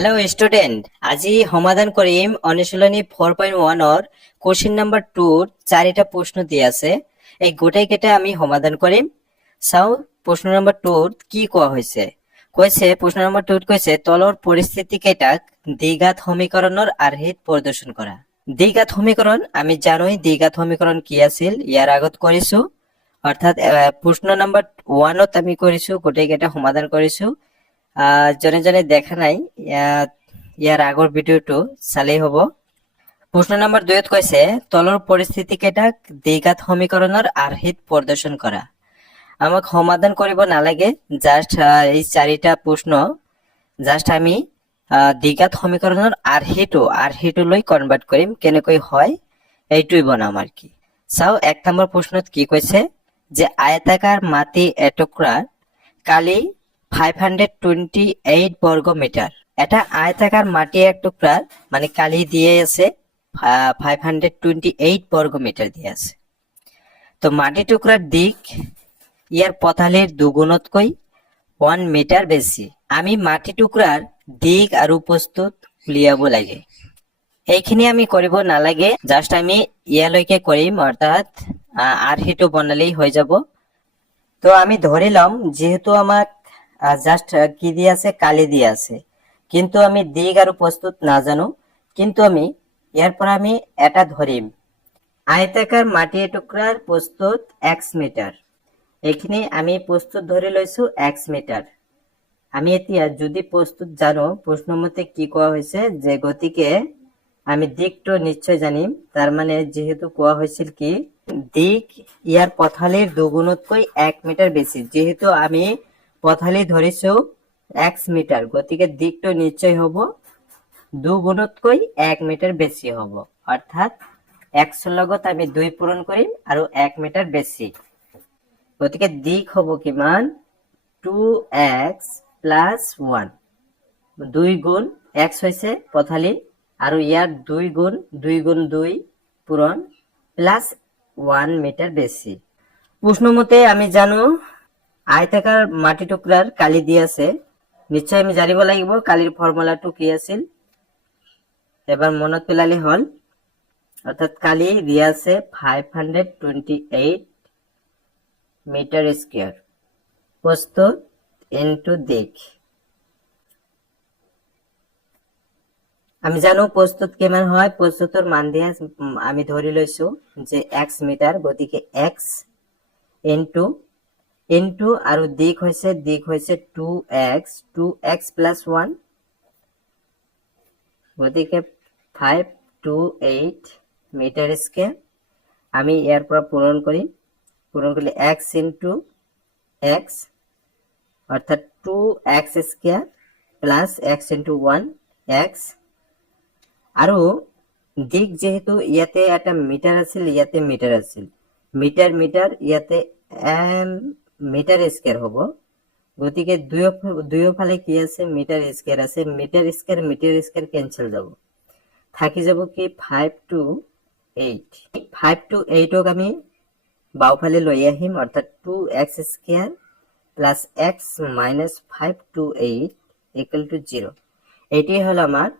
Hello student, আজি সমাধান কৰিম অনুশীলনী 4.1 ৰ কোশ্চেন নাম্বাৰ 2 চাৰিটা প্ৰশ্ন দি আছে। এই গোটেই কেইটা আমি সমাধান কৰিম। চাও প্ৰশ্ন নাম্বাৰ 2 কি কোৱা হৈছে। প্ৰশ্ন নাম্বাৰ 2 কৈছে তলৰ পৰিস্থিতি কেইটাক দ্বিঘাত সমীকৰণৰ আৰ্হিত প্ৰদৰ্শন কৰা। দ্বিঘাত সমীকৰণ আমি জানোই দ্বিঘাত সমীকৰণ কি আছিল, ইয়াৰ আগত কৰিছো। অৰ্থাৎ প্ৰশ্ন নাম্বাৰ 1ত আমি কৰিছো, গোটেই কেইটা সমাধান কৰিছো। জনে জনে দেখা নাই ইয়াৰ আগৰ ভিডিওটো চালেই হ'ব। প্ৰশ্ন নম্বৰ 2ত কৈছে তলৰ পৰিস্থিতি কেইটাক দ্বিঘাত সমীকৰণৰ আৰ্হিত প্ৰদৰ্শন কৰা। আমাক সমাধান কৰিব নালাগে, জাস্ট এই চাৰিটা প্ৰশ্ন জাস্ট আমি দ্বিঘাত সমীকৰণৰ আৰ্হিটোলৈ কনভাৰ্ট কৰিম, কেনেকৈ হয় এইটোই বনাম আৰ কি। চাও 1 নম্বৰ প্ৰশ্নত কি কৈছে যে আয়তাকাৰ মাটি এটুকৰাৰ কালি 528 বর্গ মিটার। এটা আয়তাকার মাটি এক টুকরার মানে কালি দিয়ে আছে 528 বর্গ মিটার দিয়ে আছে। তো মাটি টুকরার দিক ইয়ার পথালির দুগুণতকৈ 1 মিটার বেশি। আমি মাটি টুকরার দিক আৰু প্ৰস্তুত উলিয়াব লাগে। এইখিনি আমি কৰিব নালাগে, জাস্ট আমি ইয়ালৈকে কৰিম, অৰ্থাৎ আৰ্হিটো বনালেই হৈ যাব। তো আমি ধৰি লম যেহেতু আমাক জাস্ট কি দিয়ে আছে, কালি দিয়ে আছে, কিন্তু আমি দিক আৰু প্ৰস্তুত নাজানো। কিন্তু আমি ইয়াৰ পৰা আমি এটা ধৰিম, আয়তাকাৰ মাটি টুকৰাৰ প্ৰস্তুত x মিটাৰ। এইখিনি আমি প্ৰস্তুত ধৰি লৈছো x মিটাৰ। আমি এতিয়া যদি প্ৰস্তুত জানো, প্ৰশ্ন মতে কি কোৱা হৈছে যে গতিকে আমি দিকটো নিশ্চয় জানিম। তাৰ মানে যেহেতু কোৱা হৈছিল কি দিক ইয়াৰ পথালিৰ দুগুণতকৈ 1 মিটাৰ বেছি। যেহেতু আমি পথালি ধৰিছো x মিটাৰ, গতিকে দিকটো নিশ্চয় হ'ব দুগুণতকৈ 1 মিটাৰ বেছি হ'ব। অৰ্থাৎ x ৰ লগত আমি 2 পূৰণ কৰিম আৰু 1 মিটাৰ বেছি, গতিকে দিক হ'ব কিমান 2x প্লাস 1। 2 গুণ x হৈছে পথালি আৰু ইয়াৰ 2 গুণ 2 পূৰণ প্লাস 1 মিটাৰ বেছি। প্ৰশ্ন মতে আমি জানো আয়তাকাৰ মাটি টুকৰাৰ কালি দিয়ে আছে, নিশ্চয় আমি জানিব লাগিব কালিৰ ফৰ্মুলাটো কি আছিল। এবাৰ মনত পেলালে হল। অৰ্থাৎ কালি দিয়ে আছে 528 মিটাৰ স্কয়াৰ প্ৰস্তুত ইনটু দিক। আমি জানো প্ৰস্তুত কিমান হয়, প্ৰস্তুতৰ মান দিয়ে আমি ধৰি লৈছো যে x মিটাৰ, গতিকে x ইনটু আৰু দিক হৈছে 2x প্লাস 1, গতিকে 528 মিটাৰ স্কয়াৰ। আমি ইয়াৰ পৰা পূৰণ কৰিলে x ইনটু x অৰ্থাৎ 2x square plus x into 1 x। আৰু দিক যেহেতু ইয়াতে এটা মিটাৰ আছিল, ইয়াতে মিটাৰ আছিল, মিটাৰ ইয়াতে মিটাৰ স্কয়াৰ হ'ব। গতিকে দুয়োফালে কি আছে মিটাৰ স্কয়াৰ আছে, মিটাৰ স্কয়ার কেনসেল যাব, থাকি যাব কি 5 to 8ক আমি বাওফালে লৈ আহিম, অৰ্থাৎ 2x square plus x minus 5 to 8 equal to 0। এটাই হল আমার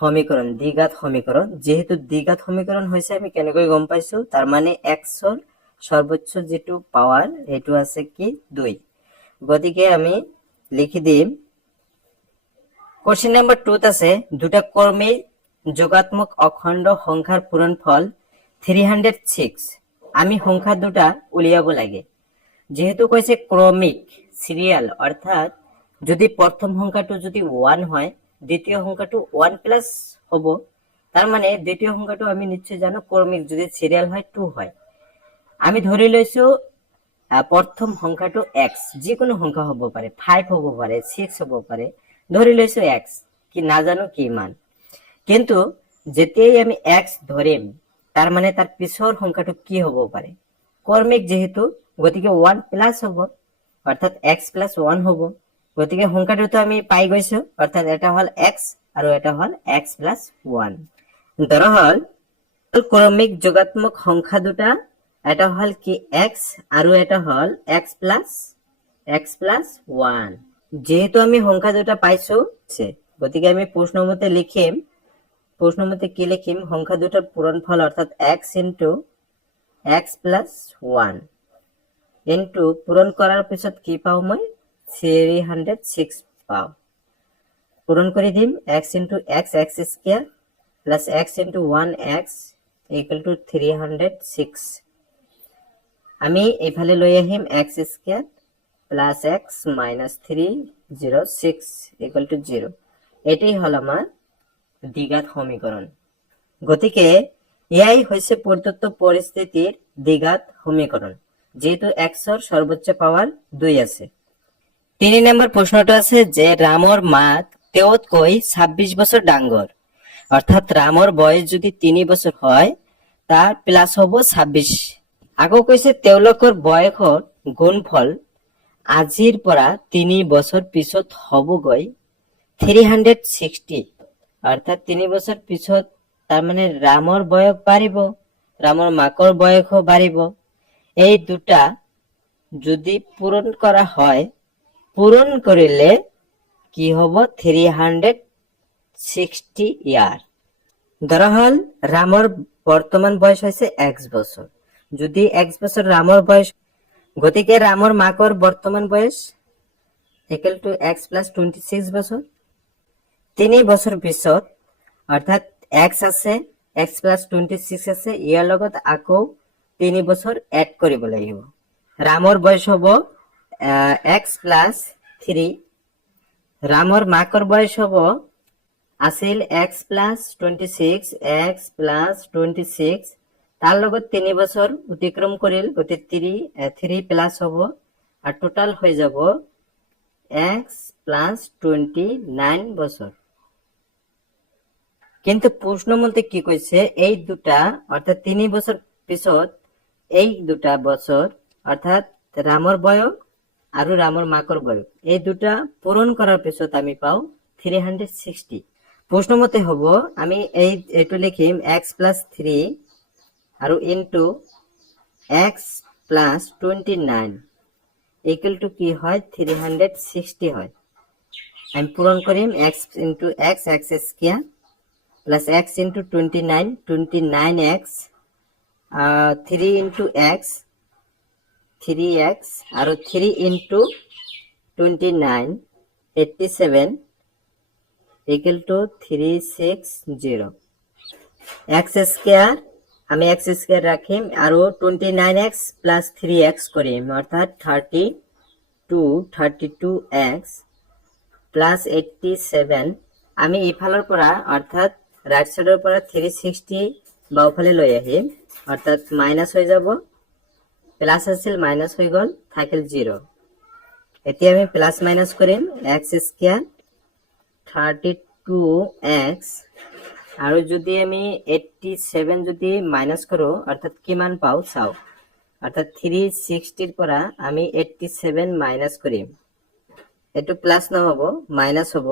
সমীকরণ, দ্বিঘাত সমীকরণ। যেহেতু দ্বিঘাত সমীকরণ হৈছে আমি কেনেকৈ গম পাইছো, তাৰ মানে x ৰ সর্বোচ্চ যেটো পাওয়ার এটো আছে কি 2। গতিকে আমি লিখি দিম কোশ্চেন নাম্বার 2 আছে দুটা ক্রমে যোগাত্মক অখণ্ড সংখ্যার পূরণফল 306। আমি সংখ্যা দুটা উলিয়াব লাগে। যেহেতু কৈছে ক্রমিক সিরিয়াল, অর্থাৎ যদি প্রথম সংখ্যাটো যদি 1 হয়, দ্বিতীয় সংখ্যাটো 1 প্লাস হব। তার মানে দ্বিতীয় সংখ্যাটো আমি নিশ্চয় জানো ক্রমিক, যদি সিরিয়াল হয় 2 হয়। আমি ধৰি লৈছো প্ৰথম সংখ্যাটো x, যিকোনো সংখ্যা হ'ব পাৰে, 5 হ'ব পাৰে, 6 হ'ব পাৰে, ধৰি লৈছো x, কি নাজানো কি মান। কিন্তু যেতিয়াই আমি x ধৰিম, তাৰ মানে তাৰ পিছৰ সংখ্যাটো কি হ'ব পাৰে, ক্ৰমিক যেহেতু, গতিকে 1 প্লাস হ'ব, অৰ্থাৎ x প্লাস 1 হ'ব। গতিকে সংখ্যাটো আমি পাই গৈছো, অৰ্থাৎ এটা হল x আৰু এটা হল x প্লাস 1। ধৰা হল ক্ৰমিক যোগাত্মক সংখ্যা দুটা, এটা হল কি x আৰু এটা হল x প্লাস 1। যেহেতু আমি সংখ্যা দুটা পাইছো, গতিকে আমি প্রশ্ন মতে লিখিম, প্রশ্ন মতে কি লিখিম, সংখ্যা দুটার পূরণফল অর্থাৎ x into x plus 1 into পূরণ করার পিছত কি পাও মই 306 পাও। পূরণ করে দিম x into x x square plus x into 1x equal to 306। আমি এইফালে লৈ আহিম x square plus x minus 306 equal to 0। এটাই হল আমার দ্বিঘাত সমীকরণ। গতিকে এয়াই হয়েছে প্রদত্ত পরিস্থিতির দ্বিঘাত সমীকরণ, যেহেতু x এর সর্বোচ্চ পাওয়ার 2 আছে। 3 নম্বর প্রশ্নটা আছে যে রামর মাক তেওতকৈ 26 বছর ডাঙর, অর্থাৎ রামর বয়স যদি 3 বছর হয় তার প্লাস হব 26। আগো কৈছে তেওলোকৰ বয়সৰ গুণফল আজিৰ পৰা 3 বছৰ পিছত হবগৈ 360, অৰ্থাৎ 3 বছৰ পিছত তাৰ মানে ৰামৰ বয়স বাড়িব, ৰামৰ মাকৰ বয়সও বাড়িব। এই দুটা যদি পূরণ করা হয়, পূরণ করিলে কি হব 360 ইয়ার। ধরা হল রামর বর্তমান বয়স হয়েছে x বছর, যদি x বছর রামর বয়স, গতিকে রামর মাকৰ বৰ্তমান বয়স ইকুয়াল টু x প্লাস 26 বছৰ। 3 বছৰ পিছত অৰ্থাৎ x আছে, x প্লাস 26 আছে, ইয়াৰ লগত আকৌ 3 বছৰ এড কৰিব লাগিব। ৰামৰ বয়স হব x প্লাস 3, ৰামৰ মাকৰ বয়স হব আছিল x প্লাস 26, x প্লাস 26 তার লগত 3 বছর অতিক্রম করিল, গতিকে 3 প্লাস হব আর টোটাল হয়ে যাব x প্লাস 29 বছর। কিন্তু প্রশ্ন মতে কি কইছে এই দুটা অর্থাৎ 3 বছর পিছত এই দুটা বছর অর্থাৎ রামর বয়স আর রামর মাকৰ বয়স এই দুটা পূরণ করার পিছত আমি পাও 360। প্রশ্ন মতে হব আমি এইটো লিখিম x প্লাস 3 আর into x plus 29 equal to কি হয় 360 হয়। আমি পূরণ করিম x into x x square plus x into 29 29x 3 into x 3x আর 3 into 29 87 equal to 360। x square আমি x স্কয়ার রাখিম আর 29x প্লাস 3x করিম অর্থাৎ 32x প্লাস 87। আমি ইফালৰ পৰা অৰ্থাৎ ৰাইট সাইডৰ পৰা 360 বাওফালে লৈ আহিম অর্থাৎ মাইনাস হয়ে যাব, প্লাস আছিল মাইনাস হয়ে গল থাকিল 0। এতিয়া আমি প্লাস মাইনাস করিম x স্কয়ার 32x আর যদি আমি 87 যদি মাইনাস করো অর্থাৎ কিমান পাও চাও, অর্থাৎ 360 পৰা আমি 87 মাইনাস কৰিম, এটো প্লাস নহব মাইনাস হব,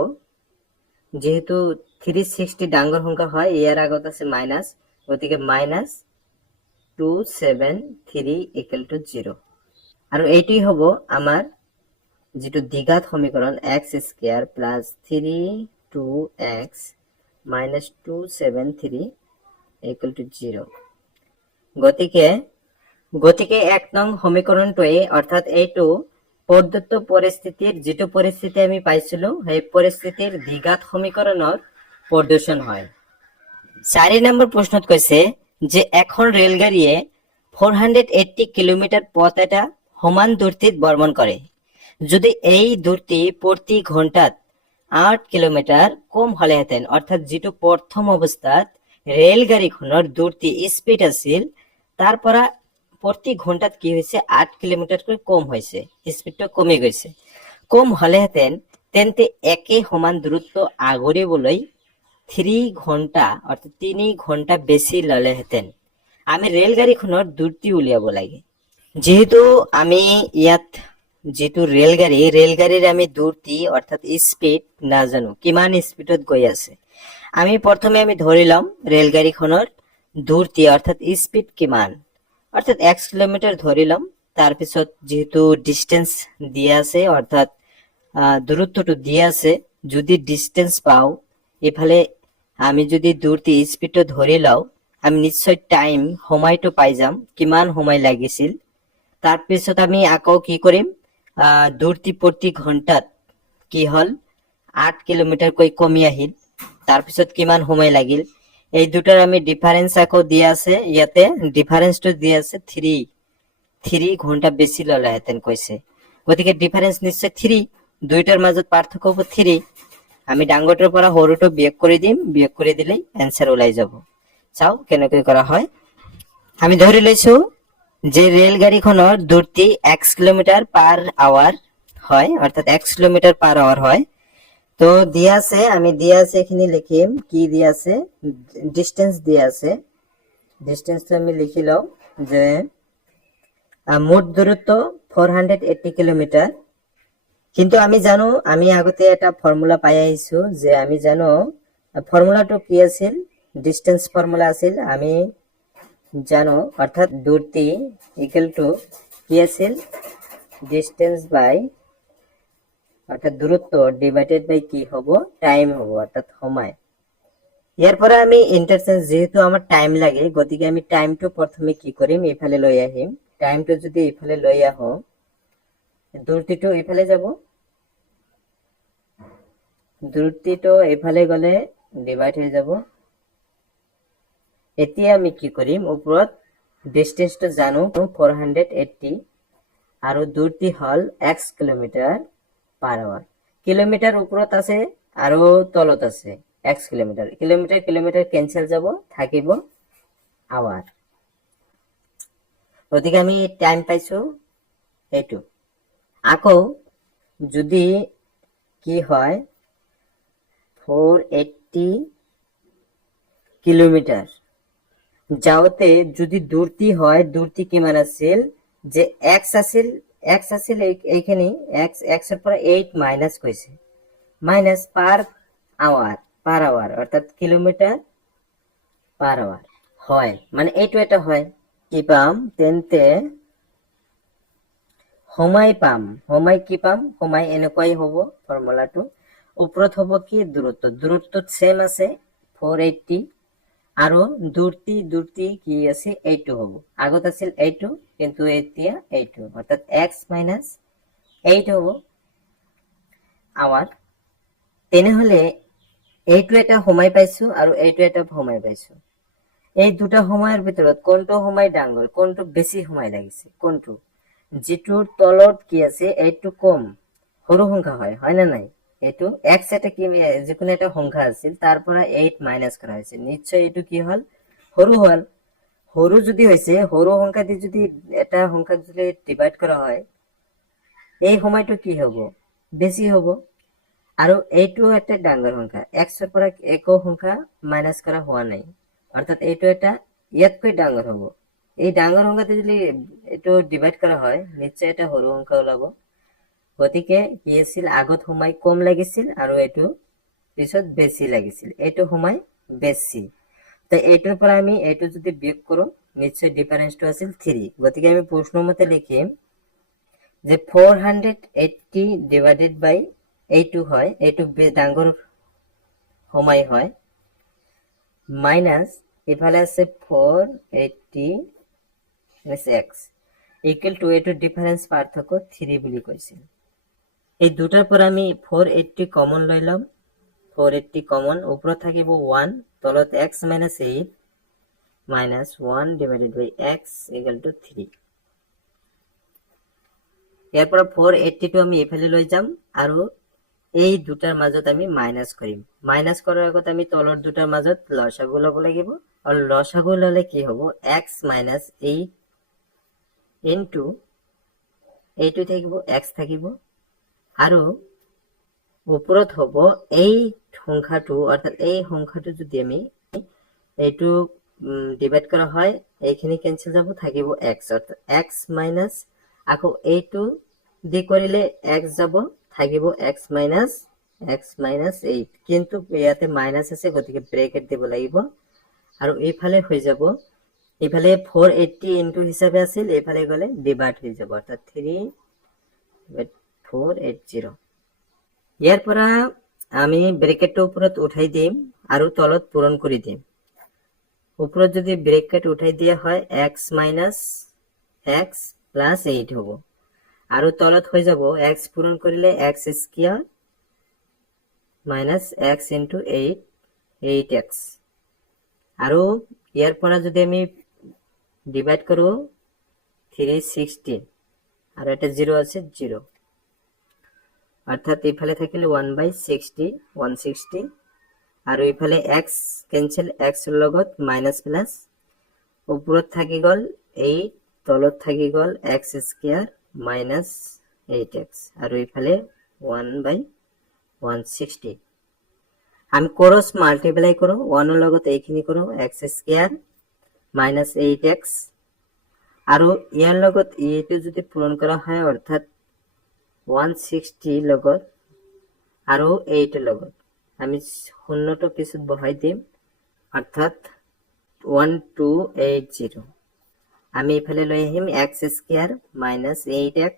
যেহেতু 360 ডাঙৰ সংখ্যা হয় ইয়াৰ আগত আছে মাইনাস, গতিকে মাইনাস 273 ইকুয়াল টু 0। আর এইটোই হব আমার যেটো দ্বিঘাত সমীকরণ x square plus 32x minus 273 equal to 0। গতিকে 1 নং সমীকৰণটোৱে অৰ্থাৎ এইটো প্ৰদত্ত পৰিস্থিতিৰ যেটো পৰিস্থিতি আমি পাইছিলো সেই পৰিস্থিতিৰ দ্বিঘাত সমীকৰণৰ প্ৰদৰ্শন হয়। 4 নম্বৰ প্ৰশ্নত কৈছে যে এখন ৰেলগাড়িয়ে 480 কিলোমিটাৰ পথ এটা সমান দূৰত্বত ভ্ৰমণ কৰে, যদি এই দূৰত্ব প্ৰতি ঘন্টাত 8 কিলোমিটাৰ কম হলেহেঁতেন, অৰ্থাৎ যেটো প্ৰথম অবস্থাত ৰেলগাড়ীখনৰ দূৰত্ব স্পিড আছিল তাৰ পৰা প্রতি ঘন্টাত কি হয়েছে 8 কিলোমিটারকৈ কম হয়েছে, স্পিডটো কমি গৈছে। কম হলেহেঁতেন তেন্তে একে সমান দূরত্ব আগৰিবলৈ 3 ঘন্টা অৰ্থাৎ 3 ঘন্টা বেশি ললেহেঁতেন। আমি ৰেলগাড়ীখনৰ দূৰত্ব উলিয়াব লাগে, যেহেতু আমি ইয়াত যেটো ৰেলগাড়ীৰ আমি দূৰত্ব অৰ্থাৎ স্পিড নাজানো কিমান স্পিডত গৈ আছে। আমি প্ৰথমে আমি ধৰি লম ৰেলগাড়ীখনৰ দূৰত্ব অৰ্থাৎ স্পিড কিমান, অৰ্থাৎ 1 কিলোমিটাৰ ধৰি লম। তাৰপিছত যেহেতু ডিস্টেন্স দিয়া আছে অৰ্থাৎ দূৰত্বটো দিয়া আছে যদি ডিস্টেন্স পাও এফালে আমি যদি দূৰটি স্পীডটো ধৰি লওঁ আমি নিশ্চয় টাইম সময়টো পাই যাম কিমান সময় লাগিছিল তাৰপিছত আমি আকৌ কি কৰিম দূৰটি প্ৰতি ঘণ্টাত কি হল 8 কিলোমিটাৰকৈ কমি আহিল তাৰপিছত কিমান সময় লাগিল এই দুটাৰ আমি ডিফাৰেন্স আকৌ দিয়া আছে ইয়াতে ডিফাৰেন্সটো দিয়া আছে 3 ঘন্টা বেছি ললাহেঁতেন কৈছে গতিকে ডিফাৰেন্স নিশ্চয় 3 দুইটাৰ মাজত পাৰ্থক্য হব 3 আমি ডাঙৰটোৰ পৰা সৰুটো বিয়োগ কৰি দিম বিয়োগ কৰি দিলেই এনসাৰ ওলাই যাব চাও কেনেকৈ কৰা হয় আমি ধৰি লৈছো যে ৰেলগাড়ীখনৰ দূৰত্ব x কিলোমিটাৰ পার আওয়ার হয় অর্থাৎ x কিলোমিটার পার আওয়ার হয় তো দিয়া আছে আমি দিয়া আছে এখানে লিখিম কি দিয়া আছে ডিসটেন্স দিয়া আছে ডিসটেন্সটো আমি লিখি লও যে মোট দূরত্ব 480 কিলোমিটার কিন্তু আমি জানো আমি আগতে এটা ফর্মুলা পাই আইছো যে আমি জানো ফর্মুলাটো কি আছিল ডিসটেন্স ফর্মুলা আছিল আমি জানো অর্থাৎ দূরত্ব ইকুয়াল টু কি আছিল ডিসটেন্স বাই অর্থাৎ দূরত্ব ডিভাইডেড বাই কি হবে টাইম হবে অর্থাৎ সময় এরপরে আমি ইন্টারচেঞ্জ যেহেতু আমার টাইম লাগে গতিকে আমি টাইমটো প্রথমে কি করিম এফালে লই আহিম টাইমটো যদি এফালে লই আহো দূরত্বটো এফালে যাব দূরত্বটো এফালে গলে ডিভাইড হয়ে যাব এতিয়া আমি কি করিম উপৰত ডিসটেন্সটো জানো 480 আৰু দূৰত্ব হল x কিলোমিটাৰ পাৰ আওয়াৰ কিলোমিটাৰ উপৰত আছে আৰু তলত আছে x kilometre kilometre kilometre cancel যাব থাকিব আওয়ার গতিকে আমি টাইম পাইছো এইটো আকৌ যদি কি হয় 480 কিলোমিটার যাওতে যদি দূরত্ব হয় দূরত্ব কিমান আছিল যে x আছিল এইখানে x এর পরে 8 মাইনাস কইছে মাইনাস পার আওয়ার অর্থাৎ কিলোমিটার পার আওয়ার হয় মানে এইটো এটা হয় কি পাম তেন্তে সময় কি পাম সময় এনেকুৱাই হ'ব ফৰ্মুলাটো উপৰত হ'ব কি দূৰত্ব সেম আছে 480 আৰু দূৰত্ব কি আছে এইটো হ'ব আগত আছিল এইটো কিন্তু এতিয়া এইটো অৰ্থাৎ x মাইনাস 8 হ'ব আওয়াৰ তেনেহলে এইটো এটা সময় পাইছো আৰু এইটো এটা সময় পাইছো এই দুটা সময়েৰ ভিতৰত কোনটো সময় ডাঙৰ কোনটো বেছি সময় লাগিছে কোনটো যেটোৰ তলত কি আছে এইটো কম সৰু সংখ্যা হয় না নাই এইটো x এটা কি যিকোনো এটা সংখ্যা আছিল তাৰ পৰা 8 মাইনাস কৰা হৈছে নিশ্চয় এইটো কি হল সৰু যদি হৈছে সৰু সংখ্যা দি যদি এটা সংখ্যাক যদি ডিভাইড কৰা হয় এই সময়টো কি হ'ব বেছি হ'ব আৰু এইটো এটা ডাঙৰ সংখ্যা x এৰ পৰা একো সংখ্যা মাইনাস কৰা হোৱা নাই অৰ্থাৎ এইটো এটা ইয়াতকৈ ডাঙৰ হ'ব এই ডাঙৰ সংখ্যাতে যদি এইটো ডিভাইড কৰা হয় নিশ্চয় এটা সৰু সংখ্যা ওলাব গতিকে কি আছিল আগত সময় কম লাগিছিল আৰু এইটো পিছত বেছি লাগিছিল এইটো সময় বেছি তো এইটোৰ পৰা আমি এইটো যদি বিয়োগ কৰো নিশ্চয় ডিফাৰেন্সটো আছিল 3 গতিকে আমি প্ৰশ্ন মতে লিখিম যে 480 ডিভাইডেড বাই এইটো হয় এইটো ডাঙৰ সময় হয় মাইনাস এফালে আছে 480 x ইকুয়াল টু এইটো ডিফারেন্স পাৰ্থক্য 3 বুলি কৈছিল এই দুটাৰ পৰা আমি 480 কমন লৈ লম 480 কমন উপৰত থাকিব 1 তলত x minus 8 minus 1 divided by x equal to 3 ইয়াৰ পৰা 480 টো আমি এফালে লৈ যাম আৰু এই দুটাৰ মাজত আমি মাইনাস কৰিম মাইনাস কৰাৰ আগত আমি তলৰ দুটাৰ মাজত লসাগু ল'ব লাগিব আৰু লসাগু ল'লে কি হ'ব x minus 8 into এইটো থাকিব x থাকিব আৰু উপৰত হ'ব এই সংখ্যাটো অৰ্থাৎ এই সংখ্যাটো যদি আমি এইটো ডিভাইড কৰা হয় এইখিনি ক্যান্সেল যাব থাকিব x অৰ্থাৎ x মাইনাস আকৌ এইটো দি কৰিলে x যাব থাকিব x minus 8 কিন্তু ইয়াতে মাইনাস আছে গতিকে ব্ৰেকেট দিব লাগিব আৰু এইফালে হৈ যাব এইফালে 480 ইনটু হিচাপে আছিল এইফালে গলে ডিভাইড হৈ যাব অৰ্থাৎ 3/480 ইয়াৰ পৰা আমি ব্ৰেকেটটো ওপৰত উঠাই দিম আৰু তলত পূৰণ কৰি দিম। ওপৰত যদি ব্ৰেকেট উঠাই দিয়া হয় x মাইনাছ x প্লাছ 8 হ'ব আৰু তলত হৈ যাব x পূৰণ কৰিলে x square minus x into 8x আৰু ইয়াৰ পৰা যদি আমি ডিভাইড কৰো 316 আৰু এটা 0 আছে 0 অৰ্থাৎ এইফালে থাকিলে 1/60 160 আৰু এইফালে x কেনসেল x ৰ লগত মাইনাস প্লাস ওপৰত থাকি গল 8 তলত থাকি গল x স্কয়াৰ মাইনাস 8x আৰু এইফালে 1/160 আমি ক্ৰস মাল্টিপ্লাই কৰো 1 ৰ লগত এইখিনি কৰো x স্কয়াৰ মাইনাস 8x আৰু ইয়াৰ লগত এইটো যদি পূৰণ কৰা হয় অৰ্থাৎ 160 লগত আৰু 8 লগত আমি শূন্যটো পিছত বহাই দিম অর্থাৎ 1280 আমি এফালে লৈ আহিম x square minus 8x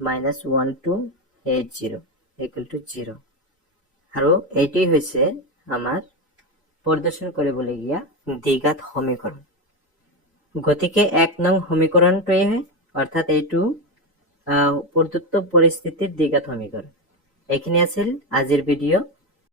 minus 1280 equal to 0 আৰু এটি হৈছে আমাৰ প্ৰদৰ্শন কৰিবলগীয়া দ্বিঘাত সমীকৰণ গতিকে 1 নং সমীকৰণটোৱে অৰ্থাৎ এইটো প্ৰদত্ত পৰিস্থিতিৰ দ্বিঘাত সমীকৰণ এইখিনি আছিল আজিৰ ভিডিও